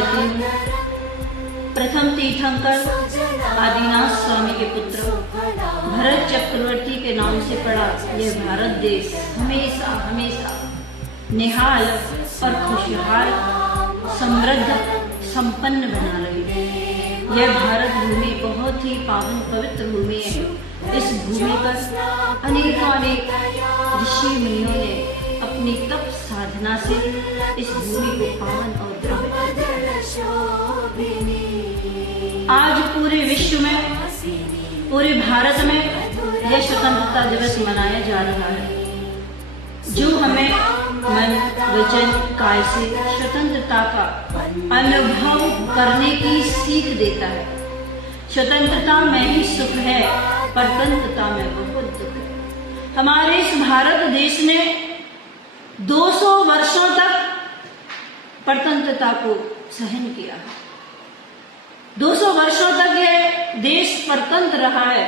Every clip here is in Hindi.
करती हूँ। प्रथम तीर्थंकर आदिनाथ स्वामी के पुत्र भरत चक्रवर्ती के नाम से पड़ा यह भारत देश हमेशा हमेशा निहाल और खुशहाल, समृद्ध, संपन्न बना रही। यह भारत भूमि बहुत ही पावन पवित्र भूमि है। इस भूमि पर अनेकों ऋषि मुनियों ने अपनी तप साधना से इस भूमि को पावन और आज पूरे विश्व में, पूरे भारत में यह स्वतंत्रता दिवस मनाया जा रहा है, जो हमें मन, वचन, काया से स्वतंत्रता का अनुभव करने की सीख देता है। स्वतंत्रता में ही सुख है, परतंत्रता में बहुत दुख है। हमारे इस भारत देश ने 200 वर्षों तक परतंत्रता को सहन किया है। 200 वर्षों तक यह देश परतंत्र रहा है,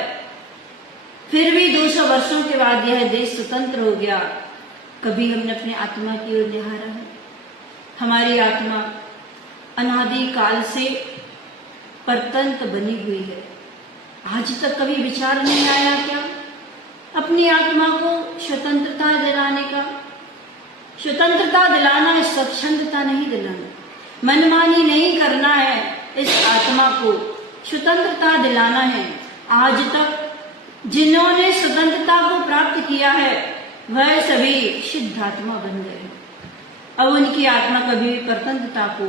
फिर भी 200 वर्षों के बाद यह देश स्वतंत्र हो गया। कभी हमने अपनी आत्मा की ओर निहारा है? हमारी आत्मा अनादि काल से परतंत्र बनी हुई है। आज तक कभी विचार नहीं आया क्या अपनी आत्मा को स्वतंत्रता दिलाने का? स्वतंत्रता दिलाना है, स्वच्छंदता नहीं दिलाना, मनमानी नहीं करना है। इस आत्मा को स्वतंत्रता दिलाना है। आज तक जिन्होंने स्वतंत्रता को प्राप्त किया है वह सभी सिद्धात्मा बन गए। अब उनकी आत्मा कभी परतंत्रता को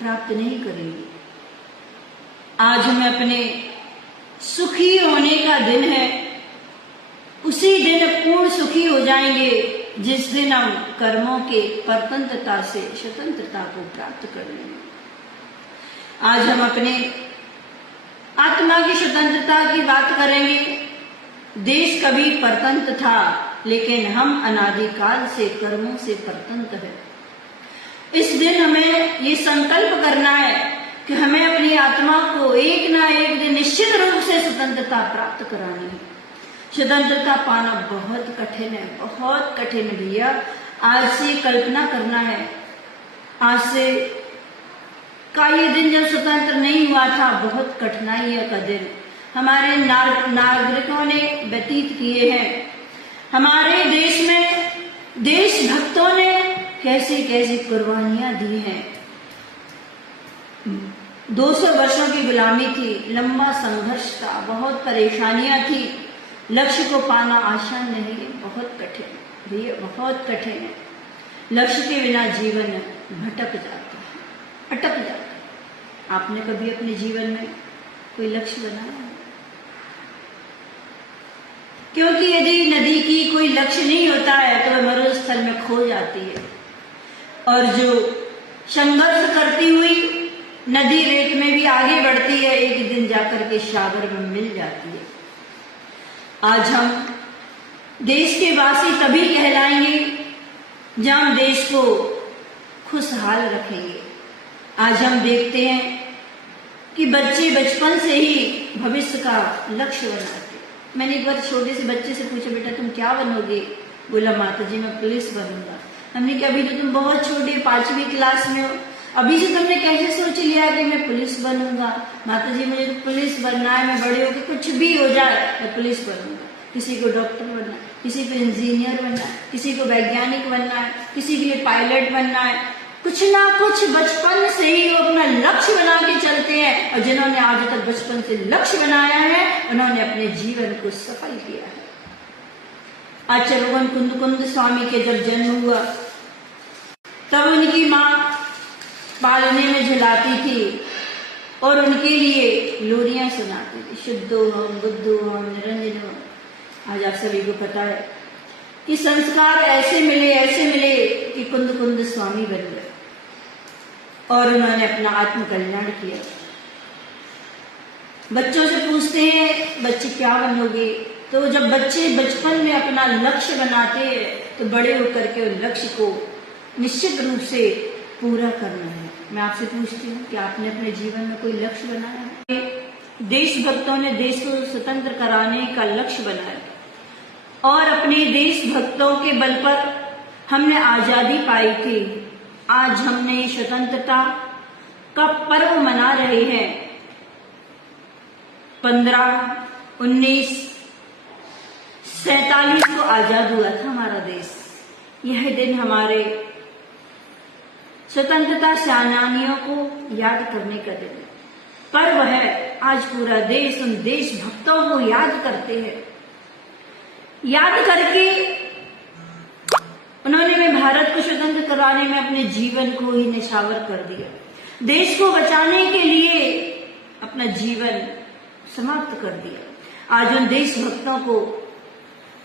प्राप्त नहीं करेगी। आज हमें अपने सुखी होने का दिन है। उसी दिन पूर्ण सुखी हो जाएंगे जिस दिन हम कर्मों के परतंत्रता से स्वतंत्रता को प्राप्त कर लेंगे। आज हम अपने आत्मा की स्वतंत्रता की बात करेंगे। देश कभी परतंत्र था, लेकिन हम अनादिकाल से कर्मों से परतंत्र है। इस दिन हमें ये संकल्प करना है कि हमें अपनी आत्मा को एक ना एक दिन निश्चित रूप से स्वतंत्रता प्राप्त करानी है। स्वतंत्रता पाना बहुत कठिन है, बहुत कठिन है भैया। आज से कल्पना करना है, आज से का ये दिन जब स्वतंत्र नहीं हुआ था, बहुत कठिनाइयों का दिन हमारे नागरिकों ने व्यतीत किए हैं। हमारे देश में देशभक्तों ने कैसी कैसी कुर्बानियां दी हैं। 200 वर्षों की गुलामी थी, लंबा संघर्ष था, बहुत परेशानियां थी। लक्ष्य को पाना आसान नहीं है, बहुत कठिन भैया, बहुत कठिन है। लक्ष्य के बिना जीवन भटक जाता है, अटक जाता है। आपने कभी अपने जीवन में कोई लक्ष्य बनाया है? क्योंकि यदि नदी की कोई लक्ष्य नहीं होता है तो वह मरुस्थल में खो जाती है, और जो संघर्ष करती हुई नदी रेत में भी आगे बढ़ती है, एक दिन जाकर के सागर में मिल जाती है। आज हम देश के वासी तभी कहलाएंगे जब हम देश को खुशहाल रखेंगे। आज हम देखते हैं कि बच्चे बचपन से ही भविष्य का लक्ष्य बनाते। मैंने एक बार छोटे से बच्चे से पूछा, बेटा तुम क्या बनोगे? बोला माता जी मैं पुलिस बनूंगा। हमने कहा अभी तो तुम बहुत छोटे 5वीं क्लास में हो, अभी से तुमने कैसे सोच लिया कि मैं पुलिस बनूंगा? माता जी मुझे तो पुलिस बनना है, मैं बड़े होकर कुछ भी हो जाए मैं पुलिस बनूंगा। किसी को डॉक्टर बनना है, किसी को इंजीनियर बनना है, किसी को वैज्ञानिक बनना है, किसी के लिए पायलट बनना है। कुछ ना कुछ बचपन से ही वो अपना लक्ष्य बना के चलते हैं, और जिन्होंने आज तक बचपन से लक्ष्य बनाया है उन्होंने अपने जीवन को सफल किया है। आचार्य कुंद स्वामी के जब जन्म हुआ तब उनकी माँ पालने में झुलाती थी और उनके लिए लोरियां सुनाती थी, शुद्धो हम, बुद्धो हम, निरंजन हम। आज आप सभी को पता है कि संस्कार ऐसे मिले कि कुंद स्वामी बन गए और उन्होंने अपना आत्म कल्याण किया। बच्चों से पूछते हैं बच्चे क्या बनोगे, तो जब बच्चे बचपन में अपना लक्ष्य बनाते हैं तो बड़े होकर के उस लक्ष्य को निश्चित रूप से पूरा करना है। मैं आपसे पूछती हूँ कि आपने अपने जीवन में कोई लक्ष्य बनाया है? देशभक्तों ने देश को स्वतंत्र कराने का लक्ष्य बनाया और अपने देशभक्तों के बल पर हमने आजादी पाई थी। आज हमने स्वतंत्रता का पर्व मना रहे हैं। 15/19/47 को आजाद हुआ था हमारा देश। यह दिन हमारे स्वतंत्रता सेनानियों को याद करने का दिन पर्व है। आज पूरा देश उन देशभक्तों को याद करते हैं। याद करके उन्होंने में भारत को स्वतंत्र कराने में अपने जीवन को ही निछावर कर दिया। देश को बचाने के लिए अपना जीवन समाप्त कर दिया। आज उन देशभक्तों को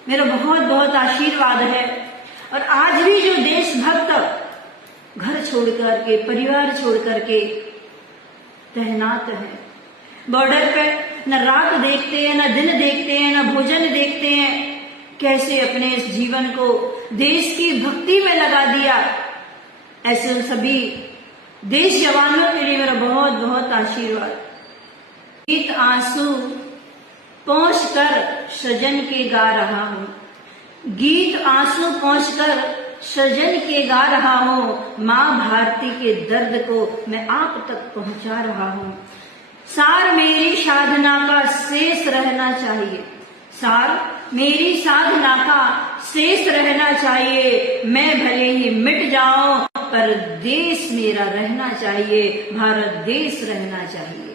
मेरा बहुत बहुत आशीर्वाद है। और आज भी जो देशभक्त घर छोड़कर के, परिवार छोड़कर के तैनात है बॉर्डर पे, न रात देखते हैं, न दिन देखते हैं, न भोजन देखते हैं, कैसे अपने इस जीवन को देश की भक्ति में लगा दिया। ऐसे उन सभी देश जवानों के लिए मेरा बहुत बहुत आशीर्वाद। गीत आंसू पहुंचकर सजन के गा रहा हूं, गीत आंसू पहुंचकर सजन के गा रहा हूं, मां भारती के दर्द को मैं आप तक पहुंचा रहा हूं। सार मेरी साधना का शेष रहना चाहिए, सार मेरी साधना का शेष रहना चाहिए। मैं भले ही मिट जाऊं पर देश मेरा रहना चाहिए, भारत देश रहना चाहिए।